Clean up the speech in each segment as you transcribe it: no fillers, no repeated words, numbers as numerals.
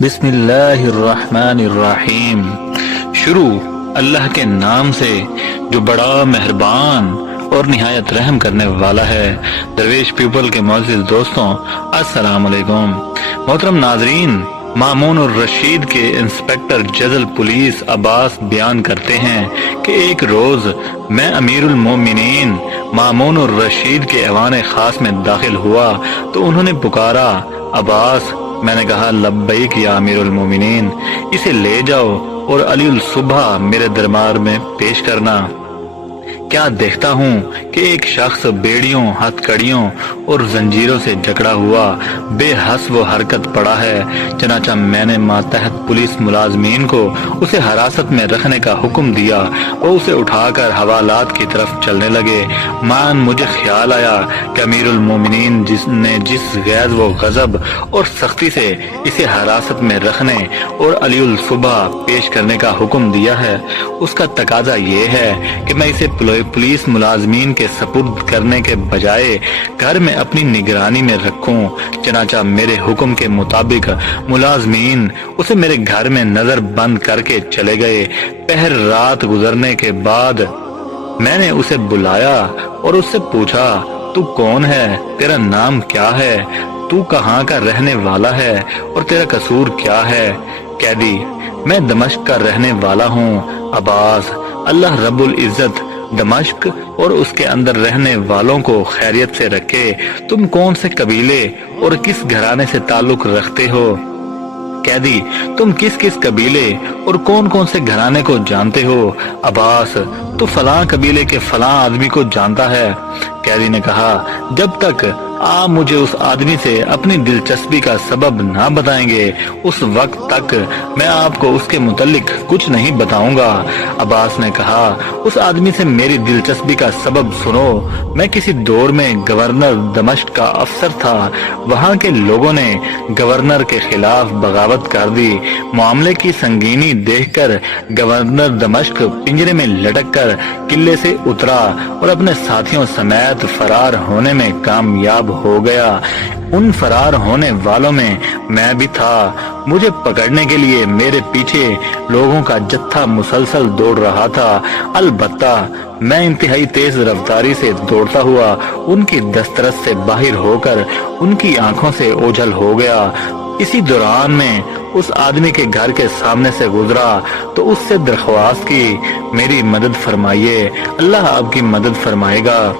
बिस्मिल्लाहिर्रहमानिर्रहीम। शुरू अल्लाह के नाम से जो बड़ा मेहरबान और निहायत रहम करने वाला है। दरवेश पीपल के मोअज़्ज़िज़ दोस्तों, अस्सलाम वालेकुम। मोहतरम नाजरीन, मामून और रशीद के इंस्पेक्टर जजल पुलिस अब्बास बयान करते हैं कि एक रोज मैं अमीरुल मोमिनीन मामून और रशीद के ऐवान खास में दाखिल हुआ तो उन्होंने पुकारा, अब्बास। मैंने कहा, लब्बैक या अमीरुल मोमिनीन, इसे ले जाओ और अलीउल सुबह मेरे दरबार में पेश करना। क्या देखता हूँ कि एक शख्स बेड़ियों, हथकड़ियों और जंजीरों से जकड़ा हुआ बेहस वो हरकत पड़ा है। चनाचा मैंने मातहत पुलिस मुलाजमीन को उसे हिरासत में रखने का हुक्म दिया। वो उसे उठाकर हवालात की तरफ चलने लगे। मान मुझे ख्याल आया कि अमीरुल मोमिनीन जिसने जिस गैज़ व गज़ब और सख्ती से इसे हिरासत में रखने और अलीउल सुबह पेश करने का हुक्म दिया है, उसका तकाजा ये है कि मैं इसे पुलिस मुलाजमीन के सपुर्द करने के बजाय घर में अपनी निगरानी में रखूं। चनाचा मेरे हुक्म के मुताबिक मुलाजमीन उसे मेरे घर में नजर बंद करके चले गए। पहर रात गुजरने के बाद मैंने उसे बुलाया और उससे पूछा, तू कौन है, तेरा नाम क्या है, तू कहाँ का रहने वाला है और तेरा कसूर क्या है? कैदी, मैं दमिश्क का रहने वाला हूँ अब्बास। अल्लाह रब्बुल इज्जत दमिश्क और उसके अंदर रहने वालों को खैरियत से रखे। तुम कौन से कबीले और किस घराने से ताल्लुक रखते हो? कैदी, तुम किस किस कबीले और कौन कौन से घराने को जानते हो? अब्बास, तो फलां कबीले के फलां आदमी को जानता है। कैदी ने कहा, जब तक आप मुझे उस आदमी से अपनी दिलचस्पी का सबब ना बताएंगे उस वक्त तक मैं आपको उसके मुतल्लिक कुछ नहीं बताऊंगा। अब्बास ने कहा, उस आदमी से मेरी दिलचस्पी का सबब सुनो। मैं किसी दौर में गवर्नर दमिश्क का अफसर था। वहाँ के लोगों ने गवर्नर के खिलाफ बगावत कर दी। मामले की संगीनी देखकर गवर्नर दमिश्क पिंजरे में लटक कर किले से उतरा और अपने साथियों समेत फरार होने में कामयाब हो गया। उन फरार होने वालों में मैं भी था। मुझे पकड़ने के लिए मेरे पीछे लोगों का जत्था मुसलसल दौड़ रहा था। अलबत्ता मैं इंतहाई तेज रफ्तारी से दौड़ता हुआ उनकी दस्तरस से बाहर होकर उनकी आंखों से ओझल हो गया। इसी दौरान में उस आदमी के घर के सामने से गुजरा तो उससे दरख्वास्त की, मेरी मदद फरमाइए, अल्लाह आपकी मदद फरमाएगा।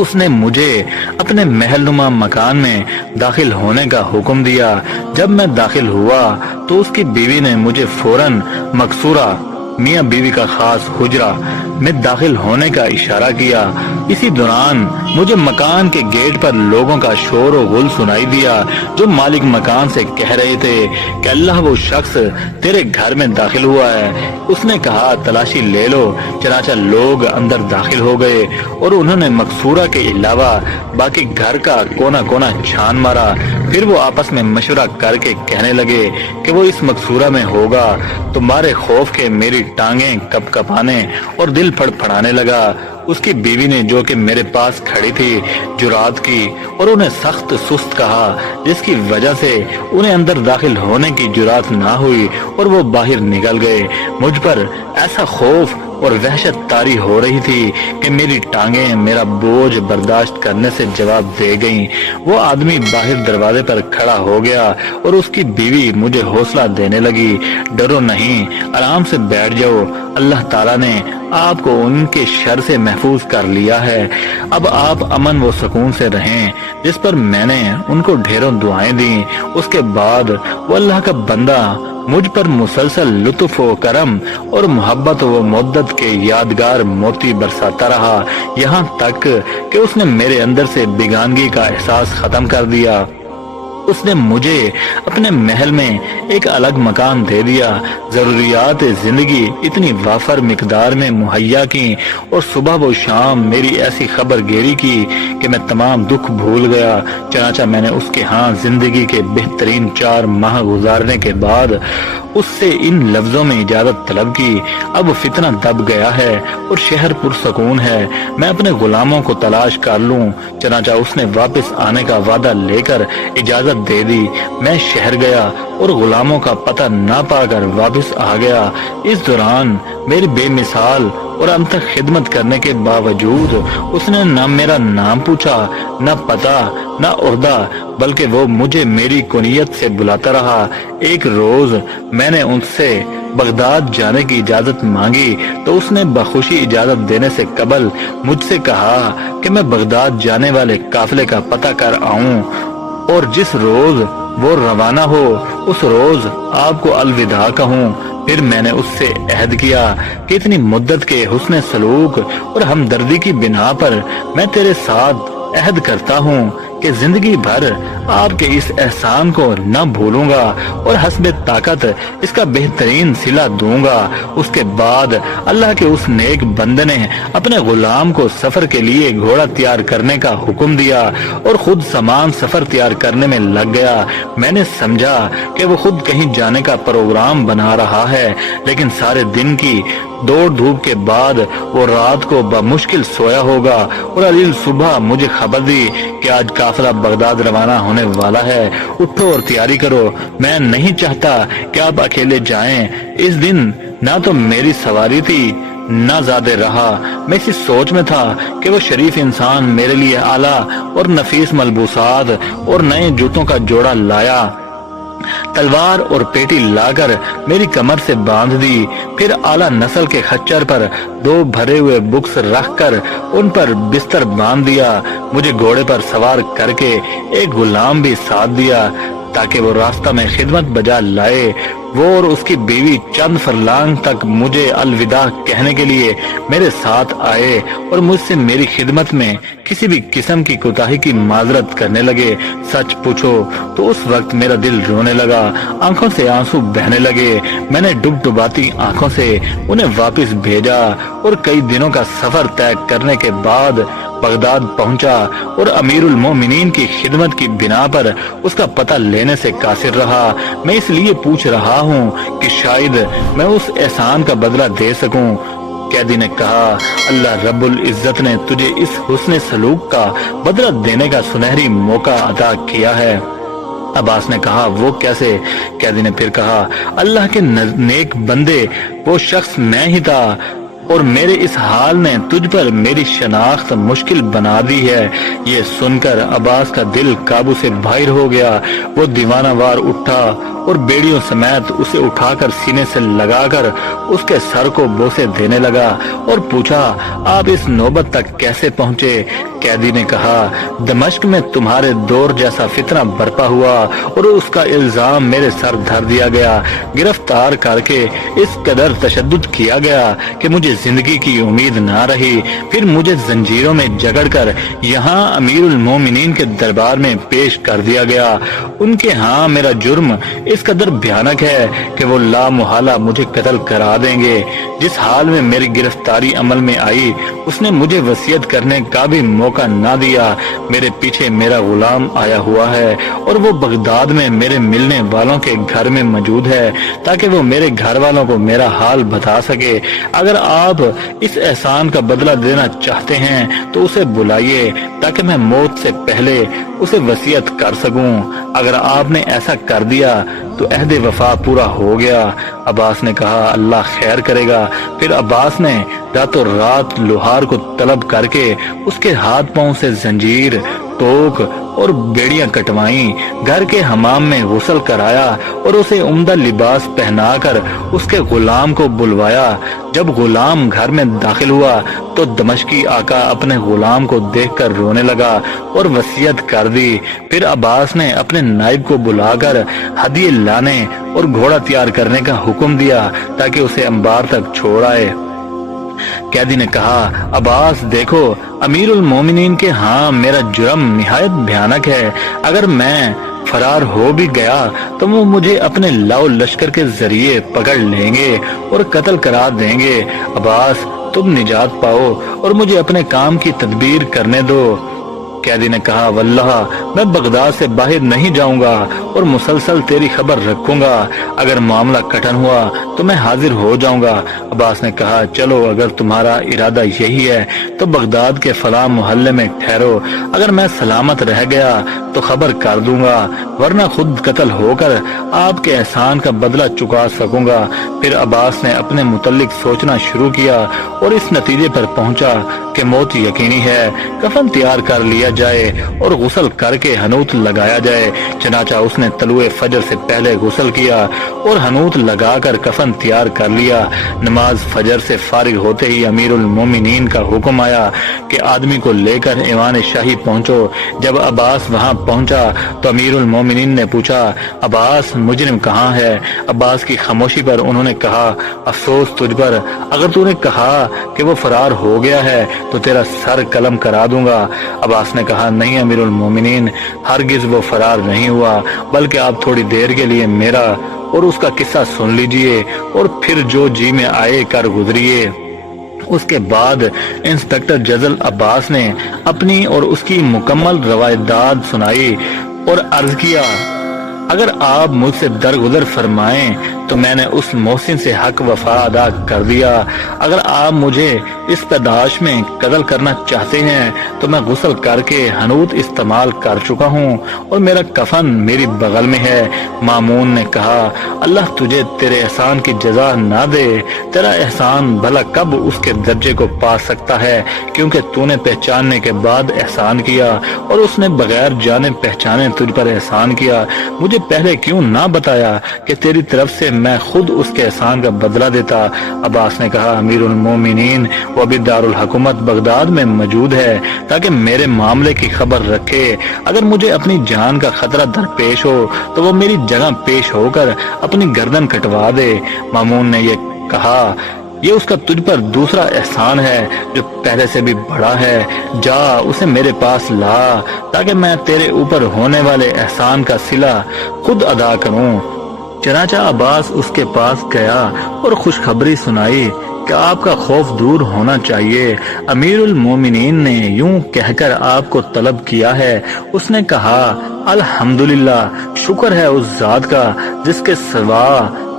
उसने मुझे अपने महलनुमा मकान में दाखिल होने का हुक्म दिया। जब मैं दाखिल हुआ तो उसकी बीवी ने मुझे फौरन मकसूरा मियाँ बीवी का खास हुजरा में दाखिल होने का इशारा किया। इसी दौरान मुझे मकान के गेट पर लोगों का शोर और गुल सुनाई दिया जो मालिक मकान से कह रहे थे कि अल्लाह वो शख्स तेरे घर में दाखिल हुआ है। उसने कहा, तलाशी ले लो। चनाचा लोग अंदर दाखिल हो गए और उन्होंने मकसूरा के अलावा बाकी घर का कोना कोना छान मारा। फिर वो आपस में मशवरा करके कहने लगे कि वो इस मकसूरा में होगा। तुम्हारे खौफ के मेरी टांगें कपकपाने और दिल फड़फड़ाने लगा। उसकी बीवी ने, जो कि मेरे पास खड़ी थी, जुरात की और उन्हें सख्त सुस्त कहा, जिसकी वजह से उन्हें अंदर दाखिल होने की जुरात ना हुई और वो बाहर निकल गए। मुझ पर ऐसा खौफ और वहशत तारी हो रही थी कि मेरी टांगें मेरा बोझ बर्दाश्त करने से जवाब दे गईं। वो आदमी बाहर दरवाजे पर खड़ा हो गया और उसकी बीवी मुझे हौसला देने लगी, डरो नहीं, आराम से बैठ जाओ, अल्लाह ताला ने आपको उनके शर से महफूज कर लिया है। अब आप अमन व सुकून से रहें। जिस पर मैंने उनको ढेरों दुआएं दी। उसके बाद वो अल्लाह का बंदा मुझ पर मुसलसल लुत्फ व करम और मोहब्बत व मुद्दत के यादगार मोती बरसाता रहा, यहाँ तक कि उसने मेरे अंदर से बेगानगी का एहसास खत्म कर दिया। उसने मुझे अपने महल में एक अलग मकान दे दिया। जरूरियात जिंदगी इतनी वाफर मिकदार में मुहैया की और सुबह व शाम मेरी ऐसी खबर गेरी की कि मैं तमाम दुख भूल गया। चनाचा मैंने उसके यहाँ जिंदगी के बेहतरीन 4 माह गुजारने के बाद उससे इन लफ्जों में इजाजत तलब की। अब फितना दब गया है और शहर पुरसकून है। मैं अपने गुलामों को तलाश कर लूं। चनाचा उसने वापस आने का वादा लेकर इजाजत اجازت دے دی۔ میں شہر گیا اور غلاموں کا پتہ نہ پا کر واپس آ گیا۔ اس دوران میری بے مثال اور انتھک خدمت کرنے کے باوجود اس نے نہ میرا نام پوچھا، نہ پتہ، نہ عہدہ، بلکہ وہ مجھے میری کنیت سے بلاتا رہا۔ ایک روز میں نے ان سے بغداد جانے کی اجازت مانگی تو اس نے بخوشی اجازت دینے سے قبل مجھ سے کہا کہ میں بغداد جانے والے قافلے کا پتہ کر آؤں اور جس روز وہ روانہ ہو اس روز آپ کو الوداع کہوں۔ پھر میں نے اس سے عہد کیا کہ اتنی مدت کے حسن سلوک اور ہمدردی کی بنا پر میں تیرے ساتھ عہد کرتا ہوں کہ زندگی بھر آپ کے اس احسان کو نہ بھولوں گا اور حسب طاقت اس کا بہترین صلہ دوں گا۔ اس کے بعد اللہ کے اس نیک بندے نے اپنے غلام کو سفر کے لیے گھوڑا تیار کرنے کا حکم دیا اور خود سامان سفر تیار کرنے میں لگ گیا۔ میں نے سمجھا کہ وہ خود کہیں جانے کا پروگرام بنا رہا ہے، لیکن سارے دن کی دوڑ دھوپ کے بعد وہ رات کو بمشکل سویا ہوگا اور علیل صبح مجھے خبر دی کہ آج قافلہ بغداد روانہ ہونے والا ہے، اٹھو اور تیاری کرو۔ میں نہیں چاہتا کہ آپ اکیلے جائیں۔ اس دن نہ تو میری سواری تھی نہ زیادہ رہا۔ میں اسی سوچ میں تھا کہ وہ شریف انسان میرے لیے اعلیٰ اور نفیس ملبوسات اور نئے جوتوں کا جوڑا لایا، تلوار اور پیٹی لا کر میری کمر سے باندھ دی، پھر اعلیٰ نسل کے خچر پر 2 بھرے ہوئے بکس رکھ کر ان پر بستر باندھ دیا۔ مجھے گھوڑے پر سوار کر کے ایک غلام بھی ساتھ دیا تاکہ وہ راستہ میں خدمت بجا لائے۔ وہ اور اس کی بیوی چند فرلانگ تک مجھے الوداع کہنے کے لیے میرے ساتھ آئے اور مجھ سے میری خدمت میں کسی بھی قسم کی کوتاہی کی معذرت کرنے لگے۔ سچ پوچھو تو اس وقت میرا دل رونے لگا، آنکھوں سے آنسو بہنے لگے۔ میں نے ڈباتی آنکھوں سے انہیں واپس بھیجا اور کئی دنوں کا سفر طے کرنے کے بعد بغداد پہنچا اور امیر المومنین کی خدمت کی بنا پر اس کا پتہ لینے سے قاصر رہا۔ میں اس لیے پوچھ رہا ہوں کہ شاید میں اس احسان کا بدلہ دے سکوں۔ قیدی نے کہا، اللہ رب العزت نے تجھے اس حسن سلوک کا بدلہ دینے کا سنہری موقع عطا کیا ہے۔ عباس نے کہا، وہ کیسے؟ قیدی نے پھر کہا، اللہ کے نیک بندے، وہ شخص میں ہی تھا اور میرے اس حال نے تجھ پر میری شناخت مشکل بنا دی ہے۔ یہ سن کر عباس کا دل قابو سے باہر ہو گیا۔ وہ دیوانہ وار اٹھا اور بیڑیوں سمیت اسے اٹھا کر سینے سے لگا کر اس کے سر کو بوسے دینے لگا اور پوچھا، آپ اس نوبت تک کیسے پہنچے؟ قیدی نے کہا، دمشق میں تمہارے دور جیسا فتنہ برپا ہوا اور اس کا الزام میرے سر دھر دیا گیا۔ گرفتار کر کے اس قدر تشدد کیا گیا کہ مجھے زندگی کی امید نہ رہی۔ پھر مجھے زنجیروں میں جکڑ کر یہاں امیر المومنین کے دربار میں پیش کر دیا گیا۔ ان کے ہاں میرا جرم اس قدر بھیانک ہے کہ وہ لا محالہ مجھے قتل کرا دیں گے۔ جس حال میں میری گرفتاری عمل میں آئی اس نے مجھے وصیت کرنے کا بھی موقع نہ دیا۔ میرے پیچھے میرا غلام آیا ہوا ہے اور وہ بغداد میں میرے ملنے والوں کے گھر میں موجود ہے تاکہ وہ میرے گھر والوں کو میرا حال بتا سکے۔ اگر آپ اس احسان کا بدلہ دینا چاہتے ہیں تو اسے بلائیے تاکہ میں موت سے پہلے اسے وصیت کر سکوں۔ اگر آپ نے ایسا کر دیا تو عہد وفا پورا ہو گیا۔ عباس نے کہا، اللہ خیر کرے گا۔ پھر عباس نے راتوں رات لوہار کو طلب کر کے اس کے ہاتھ پاؤں سے زنجیر، توک اور بیڑیاں کٹوائیں، گھر کے حمام میں غسل کرایا اور اسے عمدہ لباس پہنا کر اس کے غلام کو بلوایا۔ جب غلام گھر میں داخل ہوا تو دمشقی آقا اپنے غلام کو دیکھ کر رونے لگا اور وصیت کر دی۔ پھر عباس نے اپنے نائب کو بلا کر ہدیے لانے اور گھوڑا تیار کرنے کا حکم دیا تاکہ اسے انبار تک چھوڑ آئے۔ قیدی نے کہا، عباس دیکھو، امیر المومنین کے ہاں میرا جرم نہایت بھیانک ہے۔ اگر میں فرار ہو بھی گیا تو وہ مجھے اپنے لاؤ لشکر کے ذریعے پکڑ لیں گے اور قتل کرا دیں گے۔ عباس تم نجات پاؤ اور مجھے اپنے کام کی تدبیر کرنے دو۔ कैदी ने कहा, वल्लाह मैं बगदाद से बाहर नहीं जाऊंगा और मुसलसल तेरी खबर रखूंगा। अगर मामला कठिन हुआ तो मैं हाजिर हो जाऊंगा। अब्बास ने कहा, चलो अगर तुम्हारा इरादा यही है तो बगदाद के फलां मोहल्ले में ठहरो। अगर मैं सलामत रह गया तो खबर कर दूंगा, वरना खुद कत्ल होकर आपके एहसान का बदला चुका सकूंगा। फिर अब्बास ने अपने मुतल्लिक सोचना शुरू किया और इस नतीजे पर पहुंचा कि मौत यकीनी है। कफन तैयार कर लिया जाए और गुस्ल करके हनूत लगाया जाए। चनाचा उसने तलुए फजर से पहले गुस्ल किया और हनूत लगाकर कफन तैयार कर लिया। नमाज फजर से फारिग होते ही अमीरुल मोमिनीन का हुक्म आया कि आदमी को लेकर ईवान शाही पहुंचो। जब अब्बास वहां पहुंचा तो अमीरुल मोमिनीन ने पूछा, अब्बास मुजरिम कहाँ है? अब्बास की खामोशी पर उन्होंने कहा, अफसोस तुझ पर, अगर तूने कहा कि वो फरार हो गया है तो तेरा सर कलम करा दूंगा। अब्बास ने कहा, नहीं अमीरुल मोमिनीन, हरगिज वो फरार नहीं हुआ, बल्कि आप थोड़ी देर के लिए मेरा और उसका किस्सा सुन लीजिए और फिर जो जी में आए कर गुजरिए। उसके बाद इंस्पेक्टर जजल अब्बास ने अपनी और उसकी मुकम्मल रवायदात सुनाई और अर्ज किया, अगर आप मुझसे दरगुजर फरमाएं तो मैंने उस मोहसिन से हक वफा अदा कर दिया। अगर आप मुझे इस पैदाश में कत्ल करना चाहते हैं तो मैं गुस्ल करके हनूत इस्तेमाल कर चुका हूँ और मेरा कफन मेरी बगल में है। मामून ने कहा, अल्लाह तुझे तेरे एहसान की जजा ना दे। तेरा एहसान भला कब उसके दर्जे को पा सकता है, क्योंकि तूने पहचानने के बाद एहसान किया और उसने बगैर जाने पहचाने तुझ पर एहसान किया। मुझे पहले क्यों ना बताया कि तेरी तरफ से मैं खुद उसके एहसान का बदला देता। अब्बास ने कहा, अमीरुल मोमिनीन वो अभी दारुल हुकूमत बगदाद में मौजूद है ताकि मेरे मामले की खबर रखे। अगर मुझे अपनी जान का खतरा दरपेश हो तो वो मेरी जगह पेश होकर अपनी गर्दन कटवा दे। मामून ने ये कहा, ये उसका तुझ पर दूसरा एहसान है जो पहले से भी बड़ा है। जा उसे मेरे पास ला ताकि मैं तेरे ऊपर होने वाले एहसान का सिला खुद अदा करूं। चनाचा अब्बास उसके पास गया और खुशखबरी सुनाई कि आपका खौफ दूर होना चाहिए। अमीरुल मोमिनीन ने यूं कहकर आपको तलब किया है। उसने कहा, अल्हम्दुलिल्लाह, शुक्र है उस जात का जिसके सिवा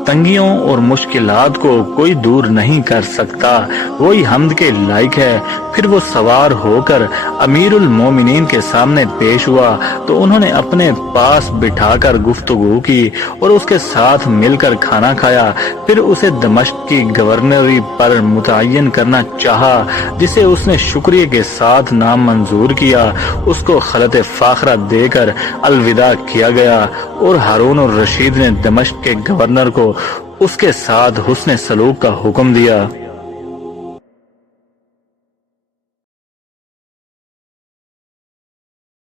तंगियों और मुश्किलात को कोई दूर नहीं कर सकता, वही हम्द के लायक है। फिर वो सवार होकर अमीरुल मोमिनीन के सामने पेश हुआ तो उन्होंने अपने पास बिठाकर गुफ्तगू की और उसके साथ मिलकर खाना खाया। फिर उसे दमिश्क की गवर्नरी पर मुतय्यन करना चाहा, जिसे उसने शुक्रिया के साथ नाम मंजूर किया। उसको खलत फाखरा देकर अलविदा किया गया और हारून और रशीद ने दमिश्क के गवर्नर को उसके साथ हुस्न सलूक का हुक्म दिया।